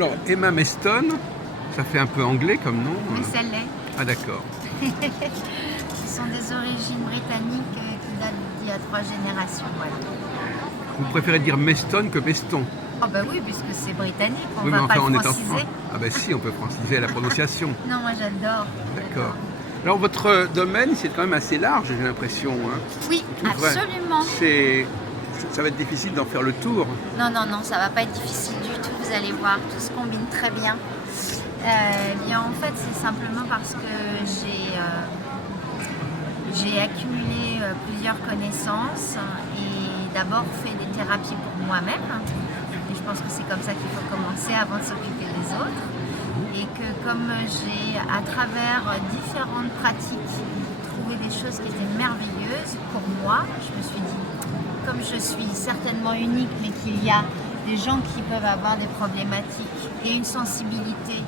Alors, Emma Meston, ça fait un peu anglais comme nom. Mais ça l'est. Ah d'accord. Ce sont des origines britanniques qui datent d'il y a 3 générations. Voilà. Vous préférez dire Meston que Meston? Oh bah oui, puisque c'est britannique, on Oui, va mais pas enfin, le on est en franciser. France. Ah ben si, on peut franciser la prononciation. Non, moi j'adore. D'accord. Alors, votre domaine, c'est quand même assez large, j'ai l'impression. Hein. Oui, absolument. Ça va être difficile d'en faire le tour. Non, non, non, ça va pas être difficile du tout, vous allez voir, tout se combine très bien. Bien, en fait, c'est simplement parce que j'ai accumulé plusieurs connaissances et d'abord fait des thérapies pour moi-même. Et je pense que c'est comme ça qu'il faut commencer avant de s'occuper des autres. Et que comme j'ai, à travers différentes pratiques, trouvé des choses qui étaient merveilleuses pour moi, je me suis dit, comme je suis certainement unique, mais qu'il y a des gens qui peuvent avoir des problématiques et une sensibilité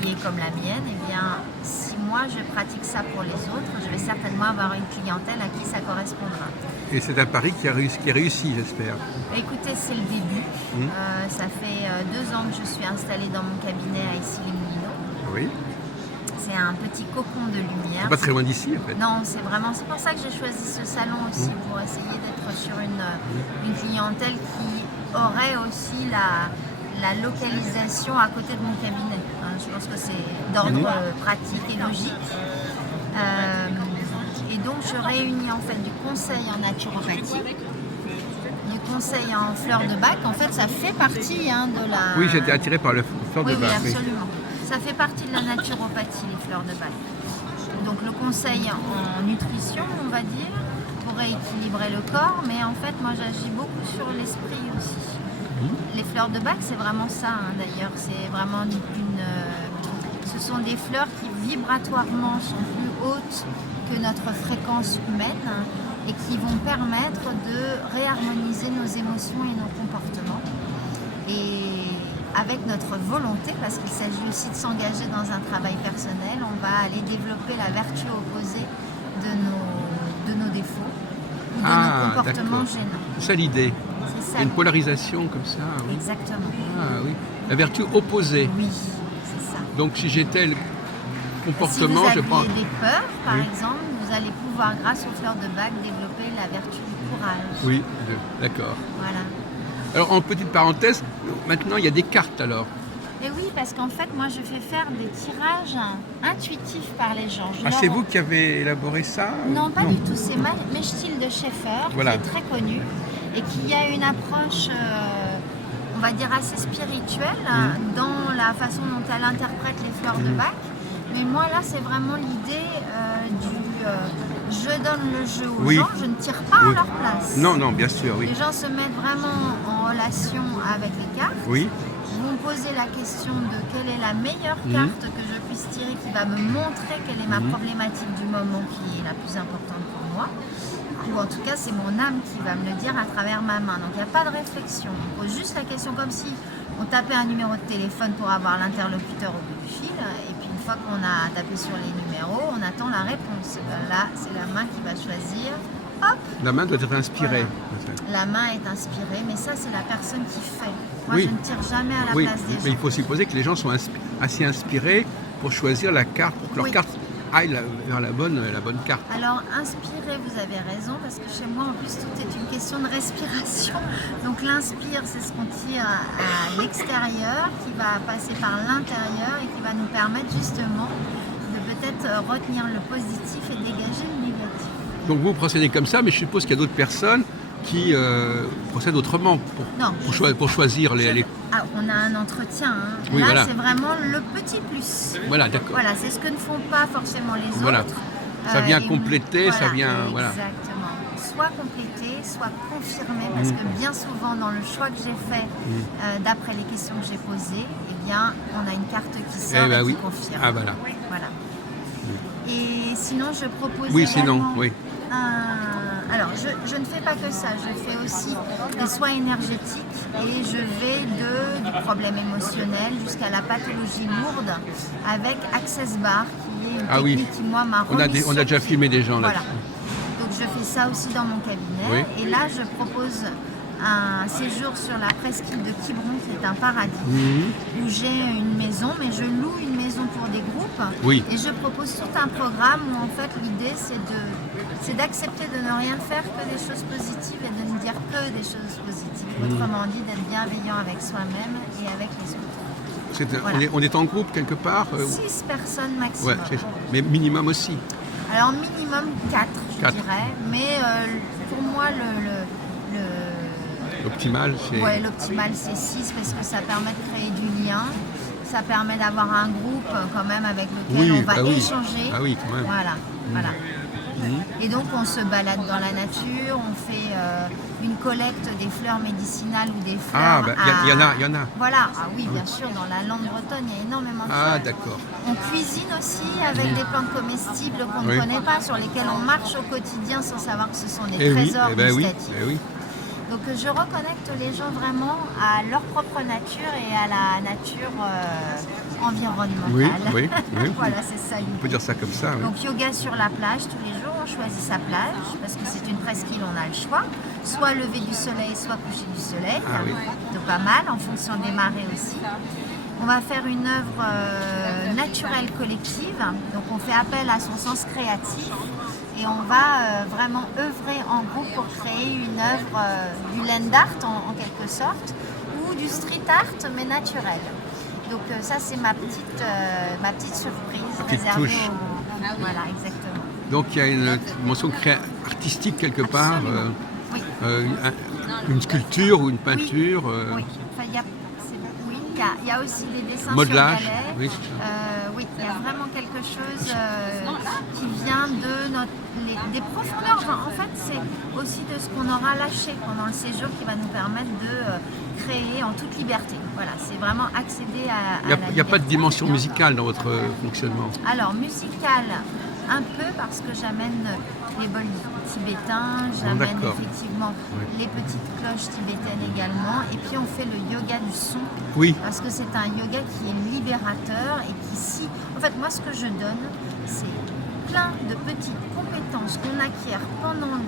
qui est comme la mienne, et bien, si moi je pratique ça pour les autres, je vais certainement avoir une clientèle à qui ça correspondra. Et c'est un pari qui a réussi, j'espère. Écoutez, c'est le début. Ça fait 2 ans que je suis installée dans mon cabinet à Issy-les-Moulineaux. Oui. C'est un petit cocon de lumière. C'est pas très loin d'ici, en fait. Non, c'est pour ça que j'ai choisi ce salon aussi, pour essayer d'être sur une clientèle qui aurait aussi la localisation à côté de mon cabinet. Je pense que c'est d'ordre pratique et logique. Et donc je réunis en fait du conseil en naturopathie, du conseil en fleurs de bac. En fait, ça fait partie de la... Oui, j'étais attiré par le fleur de bac. Oui, absolument. Ça fait partie de la naturopathie, les fleurs de bac. Donc le conseil en nutrition, on va dire, pour rééquilibrer le corps, mais en fait, moi j'agis beaucoup sur l'esprit aussi. Les fleurs de bac, c'est vraiment ça, d'ailleurs. C'est vraiment ce sont des fleurs qui vibratoirement sont plus hautes que notre fréquence humaine et qui vont permettre de réharmoniser nos émotions et nos comportements. Et avec notre volonté, parce qu'il s'agit aussi de s'engager dans un travail personnel, on va aller développer la vertu opposée de nos défauts ou de nos comportements gênants. C'est ça l'idée. C'est ça. Il y a une polarisation comme ça. Oui. Exactement. Ah oui. La vertu opposée. Oui, c'est ça. Donc si j'ai tel comportement, si je prends... vous aviez des peurs, par exemple, vous allez pouvoir, grâce aux fleurs de bac, développer la vertu du courage. Oui, d'accord. Voilà. Alors en petite parenthèse, maintenant il y a des cartes alors. Et oui, parce qu'en fait, moi je fais faire des tirages intuitifs par les gens. C'est vous qui avez élaboré ça? Non, pas du tout. C'est Mechtil de Schaeffer, qui est très connu et qui a une approche, on va dire, assez spirituelle dans la façon dont elle interprète les fleurs de bac. Mais moi là, c'est vraiment l'idée je donne le jeu aux gens, je ne tire pas à leur place. Non, non, bien sûr, oui. Les gens se mettent vraiment en relation avec les cartes. Oui. Vont poser la question de quelle est la meilleure carte que je puisse tirer qui va me montrer quelle est ma problématique du moment qui est la plus importante pour moi. Ou en tout cas, c'est mon âme qui va me le dire à travers ma main. Donc il n'y a pas de réflexion. On pose juste la question comme si on tapait un numéro de téléphone pour avoir l'interlocuteur au bout du fil. Et puis une fois qu'on a tapé sur les numéros, on attend la réponse. Là, c'est la main qui va choisir. Hop. La main doit être inspirée. Voilà. La main est inspirée, mais ça, c'est la personne qui fait. Moi, je ne tire jamais à la place des gens. Mais il faut supposer que les gens sont assez inspirés pour choisir la carte, pour que leur carte aille vers la bonne carte. Alors, inspirer, vous avez raison, parce que chez moi, en plus, tout est une question de respiration. Donc, l'inspire, c'est ce qu'on tire à l'extérieur, qui va passer par l'intérieur et qui va nous permettre justement de peut-être retenir le positif et dégager le négatif. Donc, vous procédez comme ça, mais je suppose qu'il y a d'autres personnes qui procèdent autrement pour choisir les... Ah, on a un entretien. Oui, là, c'est vraiment le petit plus. Voilà, d'accord. Voilà, c'est ce que ne font pas forcément les voilà. autres. Ça vient compléter, ça vient... Exactement. Soit compléter, soit confirmer, parce que bien souvent, dans le choix que j'ai fait, d'après les questions que j'ai posées, eh bien, on a une carte qui sort et qui confirme. Ah, voilà. Et sinon, je propose alors, je ne fais pas que ça, je fais aussi des soins énergétiques et je vais du problème émotionnel jusqu'à la pathologie lourde avec Access Bar, qui est une technique qui, moi, m'a remis on a déjà filmé des gens là-dessus. Donc, je fais ça aussi dans mon cabinet. Et là, je propose un séjour sur la presqu'île de Quiberon, qui est un paradis, où j'ai une maison, mais je loue une maison pour des groupes. Oui. Et je propose tout un programme où en fait l'idée c'est d'accepter de ne rien faire que des choses positives et de ne dire que des choses positives. Autrement dit, d'être bienveillant avec soi-même et avec les autres. Voilà. On est en groupe quelque part 6 personnes maximum. Ouais, mais minimum aussi. Alors minimum 4, je dirais. Mais pour moi, l'optimal, c'est... Ouais, l'optimal, c'est 6 parce que ça permet de créer du lien. Ça permet d'avoir un groupe quand même avec lequel on va échanger. Ah oui, quand même. Voilà. Et donc on se balade dans la nature, on fait une collecte des fleurs médicinales ou des fleurs. Il y en a. Voilà, oui, bien sûr, dans la lande bretonne, il y a énormément de fleurs. Ah, d'accord. On cuisine aussi avec des plantes comestibles qu'on ne connaît pas, sur lesquelles on marche au quotidien sans savoir que ce sont des trésors gustatifs. Oui. Donc je reconnecte les gens vraiment à leur propre nature et à la nature environnementale. Oui. Voilà, c'est ça. On peut dire ça comme ça. Oui. Donc yoga sur la plage tous les jours, on choisit sa plage parce que c'est une presqu'île, on a le choix. Soit lever du soleil, soit coucher du soleil. Donc pas mal, en fonction des marées aussi. On va faire une œuvre naturelle collective, donc on fait appel à son sens créatif et on va vraiment œuvrer en groupe pour créer une œuvre du land art en quelque sorte, ou du street art mais naturel. Donc ça c'est ma petite surprise réservée aux... Voilà, exactement. Donc il y a une dimension artistique quelque part, une sculpture ou une peinture. Oui. Enfin, il y a aussi des dessins modelage. Sur galet. Oui, il y a vraiment quelque chose qui vient des profondeurs. En fait, c'est aussi de ce qu'on aura lâché pendant le séjour qui va nous permettre de créer en toute liberté. Voilà, c'est vraiment accéder à la liberté. Il n'y a pas de dimension musicale dans votre fonctionnement? Alors, musicale, un peu parce que j'amène les bols tibétains, j'amène effectivement les petites cloches tibétaines également, et puis on fait le yoga du son, parce que c'est un yoga qui est libérateur et qui, en fait, moi ce que je donne, c'est plein de petites compétences qu'on acquiert pendant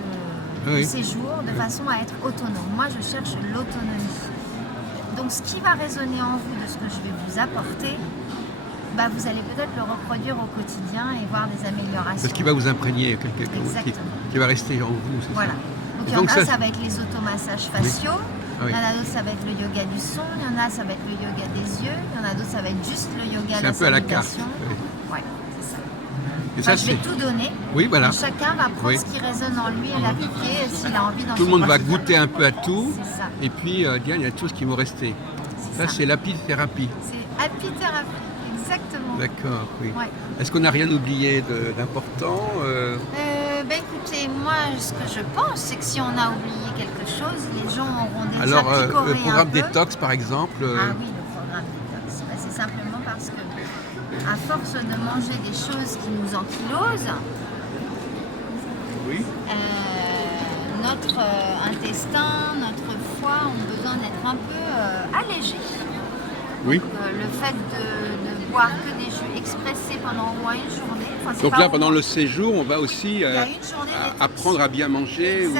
le séjour de façon à être autonome. Moi je cherche l'autonomie. Donc ce qui va résonner en vous de ce que je vais vous apporter, vous allez peut-être le reproduire au quotidien et voir des améliorations. C'est ce qui va vous imprégner, qui va rester en vous. Voilà. Donc il y en a, ça va être les automassages faciaux, il y en a d'autres, ça va être le yoga du son, il y en a, ça va être le yoga des yeux, il y en a d'autres, ça va être juste le yoga de la salutation. C'est un peu à la carte. Ouais, c'est ça. Et ça, je vais tout donner. Oui, voilà. Et chacun va prendre ce qui résonne en lui et l'appliquer s'il a envie d'en faire. Tout le monde va goûter un peu à tout. C'est ça. Et puis, il y a des choses qui vont rester. Ça, c'est l'apithérapie. C'est apithérapie. Exactement. D'accord, oui. Ouais. Est-ce qu'on n'a rien oublié d'important Écoutez, moi, ce que je pense, c'est que si on a oublié quelque chose, les gens auront déjà Alors, picoré le programme un peu. détox, par exemple Ah oui, le programme détox. C'est simplement parce que, à force de manger des choses qui nous ankylosent, notre intestin, notre foie ont besoin d'être un peu allégés. Oui. Donc, le fait de boire que des jus expressés pendant au moins une journée. Donc là, pendant le séjour, on va aussi apprendre à bien manger ou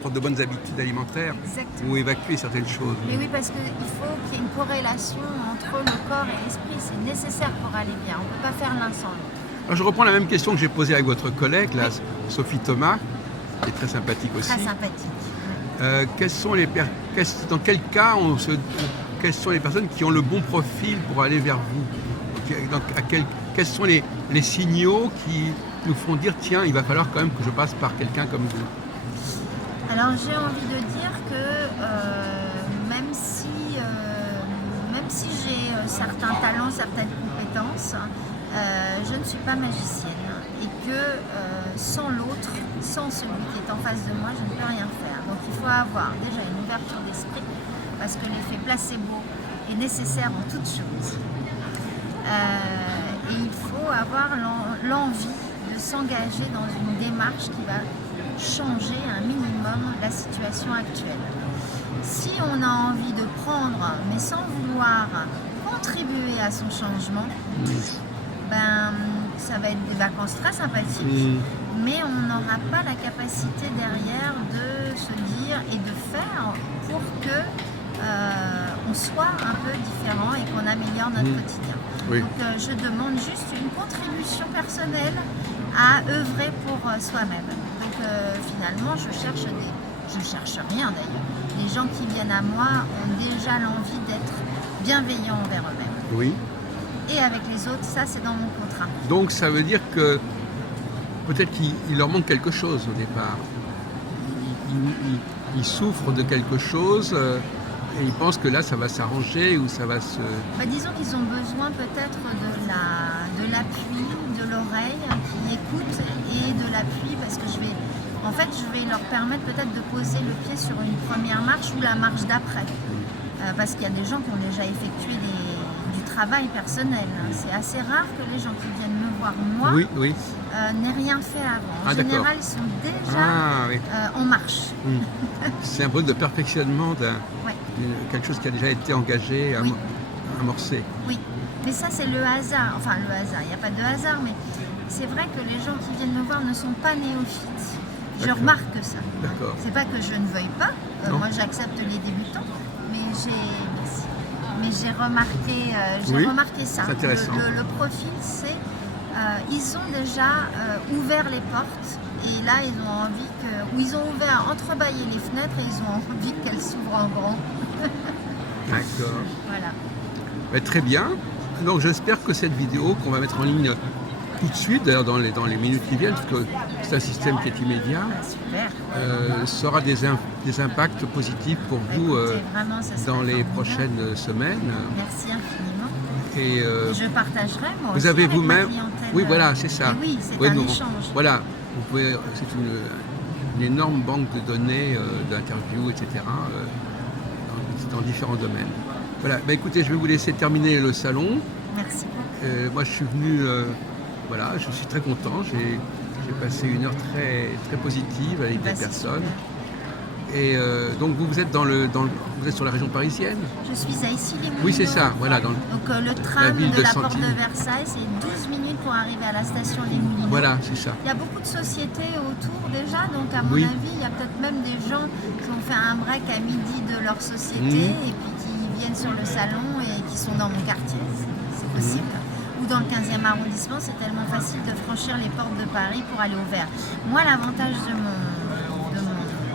prendre de bonnes habitudes alimentaires. Exactement. Ou évacuer certaines choses. Mais oui, parce qu'il faut qu'il y ait une corrélation entre le corps et l'esprit. C'est nécessaire pour aller bien. On ne peut pas faire l'un sans l'autre. Alors, je reprends la même question que j'ai posée avec votre collègue, là, Sophie Thomas, qui est très sympathique aussi. Très sympathique. Dans quel cas quelles sont les personnes qui ont le bon profil pour aller vers vous? Quels sont les signaux qui nous font dire tiens, il va falloir quand même que je passe par quelqu'un comme vous? Alors j'ai envie de dire que même si j'ai certains talents, certaines compétences, je ne suis pas magicienne et que sans l'autre, sans celui qui est en face de moi, je ne peux rien faire. Donc il faut avoir déjà une ouverture d'esprit parce que l'effet placebo est nécessaire en toute chose. Et il faut avoir l'envie de s'engager dans une démarche qui va changer un minimum la situation actuelle. Si on a envie de prendre, mais sans vouloir contribuer à son changement, ça va être des vacances très sympathiques, mais on n'aura pas la capacité derrière de se dire et de faire pour que on soit un peu différent et qu'on améliore notre quotidien. Oui. Donc je demande juste une contribution personnelle à œuvrer pour soi-même. Donc finalement, je cherche rien d'ailleurs. Les gens qui viennent à moi ont déjà l'envie d'être bienveillants envers eux-mêmes. Oui. Et avec les autres, ça c'est dans mon contrat. Donc ça veut dire que peut-être qu'il leur manque quelque chose au départ. Ils souffrent de quelque chose et ils pensent que là ça va s'arranger ou ça va se... Disons qu'ils ont besoin peut-être de l'appui, de l'oreille qui écoute et de l'appui parce que je vais leur permettre peut-être de poser le pied sur une première marche ou la marche d'après. Parce qu'il y a des gens qui ont déjà effectué du travail personnel. C'est assez rare que les gens qui viennent me voir, moi, n'aient rien fait avant. En général, ils sont déjà en marche. C'est un peu de perfectionnement quelque chose qui a déjà été engagé, amorcé. Oui, mais ça c'est le hasard. Enfin le hasard, il n'y a pas de hasard, mais c'est vrai que les gens qui viennent me voir ne sont pas néophytes. Je remarque ça. C'est pas que je ne veuille pas. Moi j'accepte les débutants, mais j'ai remarqué ça. C'est intéressant. Le profil, c'est ils ont déjà ouvert les portes et là ils ont entrebâillé les fenêtres et ils ont envie qu'elles s'ouvrent en grand. D'accord. Voilà. Très bien. Donc j'espère que cette vidéo qu'on va mettre en ligne tout de suite, d'ailleurs dans les minutes qui viennent, parce que c'est un système qui est immédiat, sera des impacts positifs pour vous vraiment, dans les prochaines semaines. Merci infiniment. Et je partagerai moi vous aussi avez avec vous-même. ma clientèle. Oui, voilà, c'est ça. Et oui, c'est un échange. Voilà, vous pouvez. C'est une énorme banque de données, d'interviews, etc. Dans différents domaines. Voilà. Écoutez, je vais vous laisser terminer le salon. Merci beaucoup. Moi, je suis venu. Je suis très content. J'ai passé une heure très très positive avec des personnes. Et donc vous êtes vous êtes sur la région parisienne? Je suis à Issy-les-Moulineaux. Oui, c'est ça, voilà. Donc le tram de la porte de Versailles, c'est 12 minutes pour arriver à la station Les Moulineaux. Voilà, c'est ça. Il y a beaucoup de sociétés autour déjà, donc à mon avis, il y a peut-être même des gens qui ont fait un break à midi de leur société et puis qui viennent sur le salon et qui sont dans mon quartier. C'est possible. Ou dans le 15e arrondissement, c'est tellement facile de franchir les portes de Paris pour aller au Vert. Moi, l'avantage de mon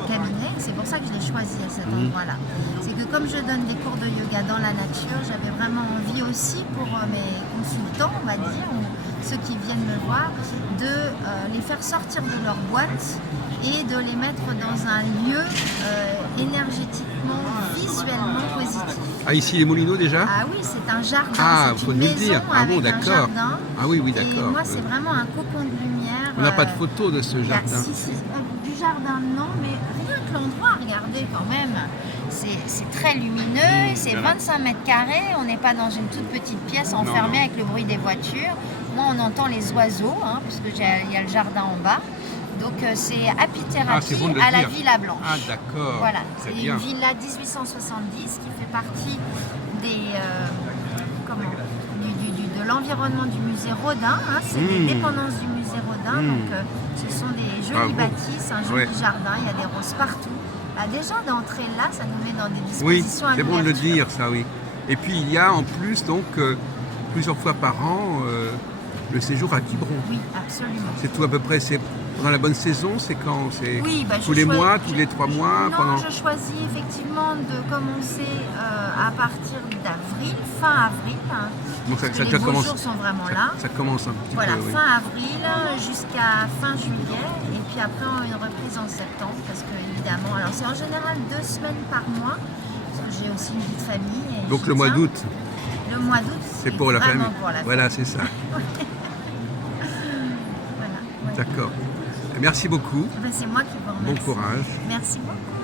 cabinet, c'est pour ça que je l'ai choisi à cet endroit-là, c'est que comme je donne des cours de yoga dans la nature, j'avais vraiment envie aussi pour mes consultants, on va dire, ou ceux qui viennent me voir, de les faire sortir de leur boîte et de les mettre dans un lieu énergétiquement, visuellement positif. Ah, ici les Moulineaux déjà? Ah oui, c'est un jardin, c'est une maison avec un jardin. Ah oui, d'accord. Et moi, c'est vraiment un cocon de lumière. On n'a pas de photo de ce jardin. Du jardin, non, mais rien que l'endroit, regardez quand même. C'est très lumineux, c'est 25 mètres carrés, on n'est pas dans une toute petite pièce enfermée avec le bruit des voitures. Moi, on entend les oiseaux, puisque il y a le jardin en bas. Donc c'est apithérapie à la Villa Blanche. Ah d'accord. Voilà, c'est une villa 1870 qui fait partie de l'environnement du musée Rodin. C'est les dépendances du musée Rodin. Donc ce sont des jolies bâtisses, un joli jardin, il y a des roses partout. Déjà d'entrer là, ça nous met dans des dispositions c'est bon de le dire ça, oui. Et puis il y a en plus donc plusieurs fois par an le séjour à Quiberon. Oui, absolument. C'est tout à peu près, c'est pendant la bonne saison, c'est quand? C'est tous les mois, tous les 3 mois? Non, je choisis effectivement de commencer à partir d'avril, fin avril. Donc les beaux jours sont vraiment là. Ça commence un petit peu. Fin avril jusqu'à fin juillet. Et puis après, une reprise en septembre. Parce que évidemment, alors c'est en général 2 semaines par mois. Parce que j'ai aussi une vie de famille. Donc le mois d'août? Le mois d'août, c'est pour la famille. Voilà, c'est ça. Voilà. D'accord. Merci beaucoup. C'est moi qui vous remercie. Bon courage. Merci beaucoup.